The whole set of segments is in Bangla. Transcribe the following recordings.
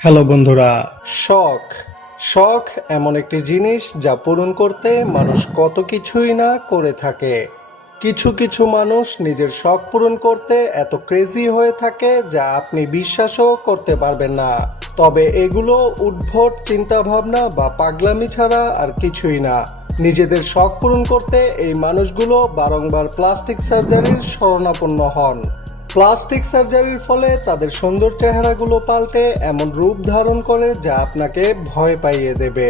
হ্যালো বন্ধুরা। শখ শখ এমন একটি জিনিস যা পূরণ করতে মানুষ কত কিছুই না করে থাকে। কিছু কিছু মানুষ নিজের শখ পূরণ করতে এত ক্রেজি হয়ে থাকে যা আপনি বিশ্বাসও করতে পারবেন না। তবে এগুলো উদ্ভট চিন্তাভাবনা বা পাগলামি ছাড়া আর কিছুই না। নিজেদের শখ পূরণ করতে এই মানুষগুলো বারংবার প্লাস্টিক সার্জারির শরণাপন্ন হন। প্লাস্টিক সার্জারির ফলে তাদের সুন্দর চেহারাগুলো পাল্টে এমন রূপ ধারণ করে যা আপনাকে ভয় পাইয়ে দেবে।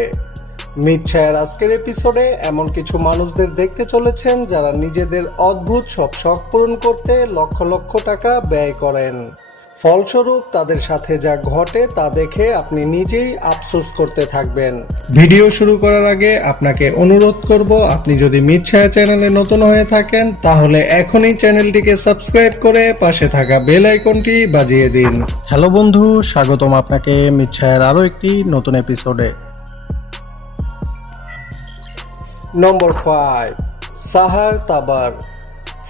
মিথ্যার আজকের এপিসোডে এমন কিছু মানুষদের দেখতে চলেছেন যারা নিজেদের অদ্ভুত সব শখ পূরণ করতে লক্ষ লক্ষ টাকা ব্যয় করেন। ফলস্বরূপ তাদের সাথে যা ঘটে তা দেখে আপনি নিজেই আফসোস করতে থাকবেন। ভিডিও শুরু করার আগে আপনাকে অনুরোধ করব, আপনি যদি মিথ্যা চ্যানেলে নতুন হয়ে থাকেন তাহলে এখনই চ্যানেলটিকে সাবস্ক্রাইব করে পাশে থাকা বেল আইকনটি বাজিয়ে দিন। হ্যালো বন্ধু, স্বাগতম আপনাকে মিথ্যার আরো একটি নতুন এপিসোডে। নম্বর 5, সাহার তাবার।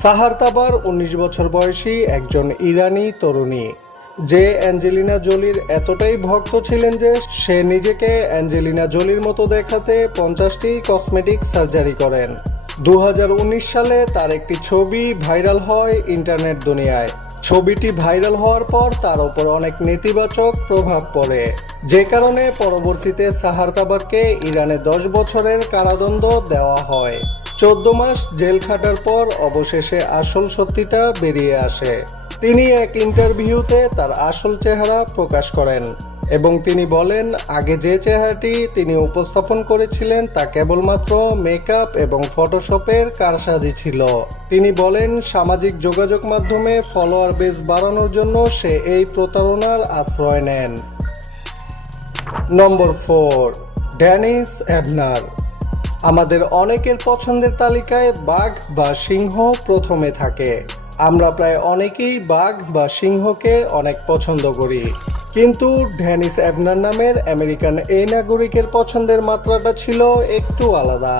সাহার তাবার 19 বছর বয়সী একজন ইরানি তরুণী, যে অ্যাঞ্জেলিনা জোলির এতটাই ভক্ত ছিলেন যে সে নিজেকে অ্যাঞ্জেলিনা জোলির মতো দেখাতে 50টি কসমেটিক সার্জারি করেন। 2019 সালে তার একটি ছবি ভাইরাল হয় ইন্টারনেট দুনিয়ায়। ছবিটি ভাইরাল হওয়ার পর তার উপর অনেক নেতিবাচক প্রভাব পড়ে, যে কারণে পরবর্তীতে সাহার তাবারকে ইরানে 10 বছরের কারাদণ্ড দেওয়া হয়। 14 মাস জেল খাটার পর অবশেষে আসল সত্যিটা বেরিয়ে আসে। তিনি এক ইন্টারভিউতে তার আসল চেহারা প্রকাশ করেন এবং তিনি বলেন, আগে যে চেহারাটি তিনি উপস্থাপন করেছিলেন তা কেবলমাত্র মেকআপ এবং ফটোশপের কারসাজি ছিল। তিনি বলেন, সামাজিক যোগাযোগ মাধ্যমে ফলোয়ার বেস বাড়ানোর জন্য সে এই প্রতারণার আশ্রয় নেন। নম্বর 4, ড্যানিস এভনার। আমাদের অনেকের পছন্দের তালিকায় বাঘ বা সিংহ প্রথমে থাকে। আমরা প্রায় অনেকেই বাঘ বা সিংহকে অনেক পছন্দ করি, কিন্তু ড্যানিস এভনার নামের আমেরিকান এই নাগরিকের পছন্দের মাত্রাটা ছিল একটু আলাদা।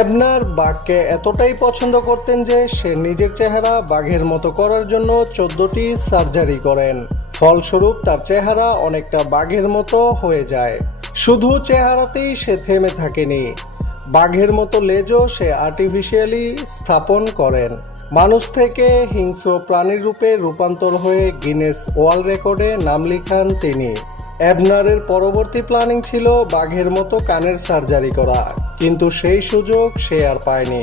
এভনার বাঘকে এতটাই পছন্দ করতেন যে সে নিজের চেহারা বাঘের মতো করার জন্য 14টি সার্জারি করেন। ফলস্বরূপ তার চেহারা অনেকটা বাঘের মতো হয়ে যায়। শুধু চেহারাতেই সে থেমে থাকেনি, বাঘের মতো লেজও সে আর্টিফিশিয়ালি স্থাপন করেন। মানুষ থেকে হিংস্র প্রাণীর রূপে রূপান্তর হয়ে গিনেস ওয়ার্ল্ড রেকর্ডে নাম লিখান তিনি। এভনারের পরবর্তী প্ল্যানিং ছিল বাঘের মতো কানের সার্জারি করা, কিন্তু সেই সুযোগ সে আর পায়নি।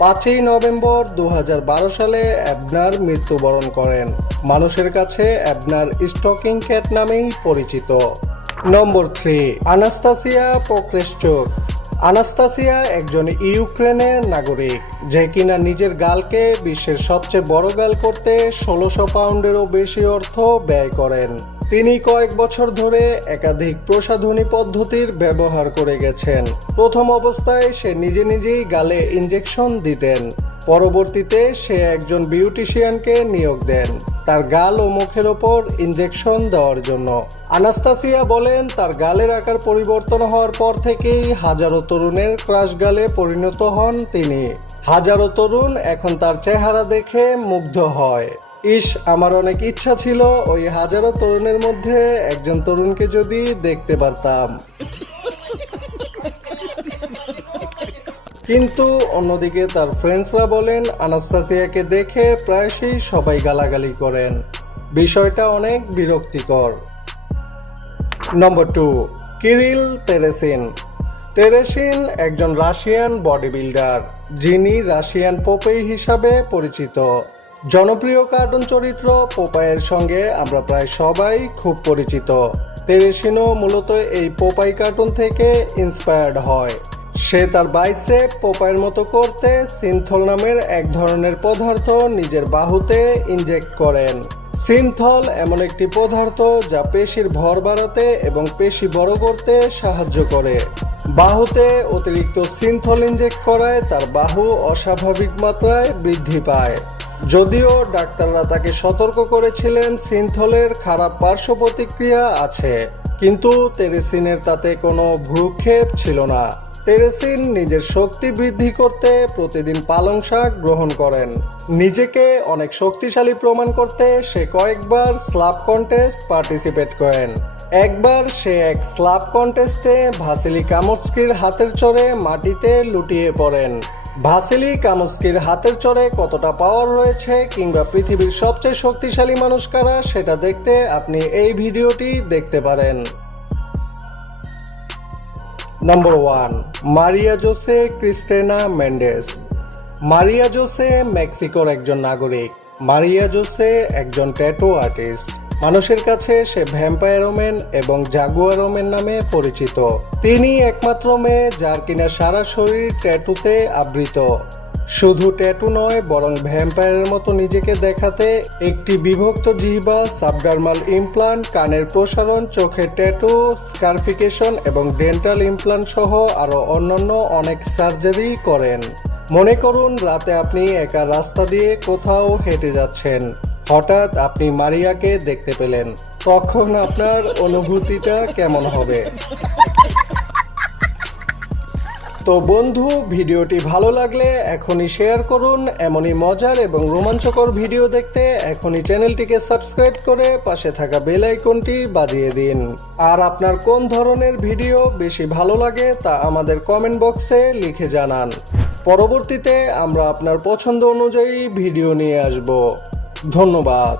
5ই নভেম্বর 2012 সালে এভনার মৃত্যুবরণ করেন। মানুষের কাছে এভনার স্টকিং ক্যাট নামেই পরিচিত। নম্বর 3, আনাস্তাসিয়া পোক্রেশচুক। আনাস্তাসিয়া একজন ইউক্রেনের নাগরিক, যে কিনা নিজের গালকে বিশ্বের সবচেয়ে বড় গাল করতে 1600 পাউন্ডেরও বেশি অর্থ ব্যয় করেন। তিনি কয়েক বছর ধরে একাধিক প্রসাধনী পদ্ধতির ব্যবহার করে গেছেন। প্রথম অবস্থায় সে নিজেই গালে ইনজেকশন দিতেন। পরবর্তীতে সে একজন বিউটিশিয়ানকে নিয়োগ দেন তার গাল ও মুখের ওপর ইনজেকশন দেওয়ার জন্য। আনাস্তাসিয়া বলেন, তার গালের আকার পরিবর্তন হওয়ার পর থেকেই হাজারো তরুণের ক্রাশ গালে পরিণত হন তিনি। হাজারো তরুণ এখন তার চেহারা দেখে মুগ্ধ হয়। ইস, আমার অনেক ইচ্ছা ছিল ওই হাজারো তরুণের মধ্যে একজন তরুণকে যদি দেখতে পারতাম। কিন্তু অন্যদিকে তার ফ্রেন্ডসরা বলেন, আনাস্তাসিয়াকে দেখে প্রায়শই সবাই গালাগালি করেন। বিষয়টা অনেক বিরক্তিকর। নম্বর 2, কিরিল তেরেসিন। তেরেসিন একজন রাশিয়ান বডি বিল্ডার, যিনি রাশিয়ান পোপেই হিসাবে পরিচিত। জনপ্রিয় কার্টুন চরিত্র পোপায়ের সঙ্গে আমরা প্রায় সবাই খুব পরিচিত। তেরেসিনও মূলত এই পোপাই কার্টুন থেকে ইন্সপায়ার্ড হয়। সে তার বাইসেপ পোপায়ের মতো করতে সিনথল নামের এক ধরনের পদার্থ নিজের বাহুতে ইনজেক্ট করেন। সিনথল এমন একটি পদার্থ যা পেশির ভর বাড়াতে এবং পেশি বড় করতে সাহায্য করে। বাহুতে অতিরিক্ত সিনথল ইনজেক্ট করায় তার বাহু অস্বাভাবিক মাত্রায় বৃদ্ধি পায়। যদিও ডাক্তাররা তাকে সতর্ক করেছিলেন সিনথলের খারাপ পার্শ্ব প্রতিক্রিয়া আছে, কিন্তু তেরেসিনের তাতে কোনো ভ্রুক্ষেপ ছিল না। তেরেসিন নিজের শক্তি বৃদ্ধি করতে প্রতিদিন পালং শাক গ্রহণ করেন। নিজেকে অনেক শক্তিশালী প্রমাণ করতে সে কয়েকবার স্লাপ কন্টেস্ট পার্টিসিপেট করেন। একবার সে এক স্লাপ কন্টেস্টে ভাসিলি কামস্কির হাতের চড়ে মাটিতে লুটিয়ে পড়েন। ভাসিলি কামস্কির হাতের চড়ে কতটা পাওয়ার রয়েছে কিংবা পৃথিবীর সবচেয়ে শক্তিশালী মানুষ কারা সেটা দেখতে আপনি এই ভিডিওটি দেখতে পারেন। Number 1, Maria Jose Cristina Mendes. Maria Jose মেক্সিকোর একজন নাগরিক। মারিয়া জোসে একজন ট্যাটু আর্টিস্ট। মানুষের কাছে সে ভ্যাম্পায়ার ওমেন এবং জাগুয়ার ওমেন নামে পরিচিত। তিনি একমাত্র মেয়ে যার কিনা সারা শরীর ট্যাটুতে আবৃত। শুধু ট্যাটু নয় বরং ভ্যাম্পায়ারের মতো নিজেকে দেখাতে একটি বিভক্ত জিহ্বা, সাবডার্মাল ইমপ্লান্ট, কানের প্রসারণ, চোখের ট্যাটু, স্কারফিকেশন এবং ডেন্টাল ইমপ্লান্ট সহ আরও অন্যান্য অনেক সার্জারি করেন। মনে করুন রাতে আপনি একা রাস্তা দিয়ে কোথাও হেঁটে যাচ্ছেন, হঠাৎ আপনি মারিয়াকে দেখতে পেলেন, তখন আপনার অনুভূতিটা কেমন হবে? তো বন্ধু, ভিডিওটি ভালো লাগলে এখনই শেয়ার করুন। এমনই মজার এবং রোমাঞ্চকর ভিডিও দেখতে এখনই চ্যানেলটিকে সাবস্ক্রাইব করে পাশে থাকা বেল আইকনটি বাজিয়ে দিন। আর আপনার কোন ধরনের ভিডিও বেশি ভালো লাগে তা আমাদের কমেন্ট বক্সে লিখে জানান। পরবর্তীতে আমরা আপনার পছন্দ অনুযায়ী ভিডিও নিয়ে আসব। ধন্যবাদ।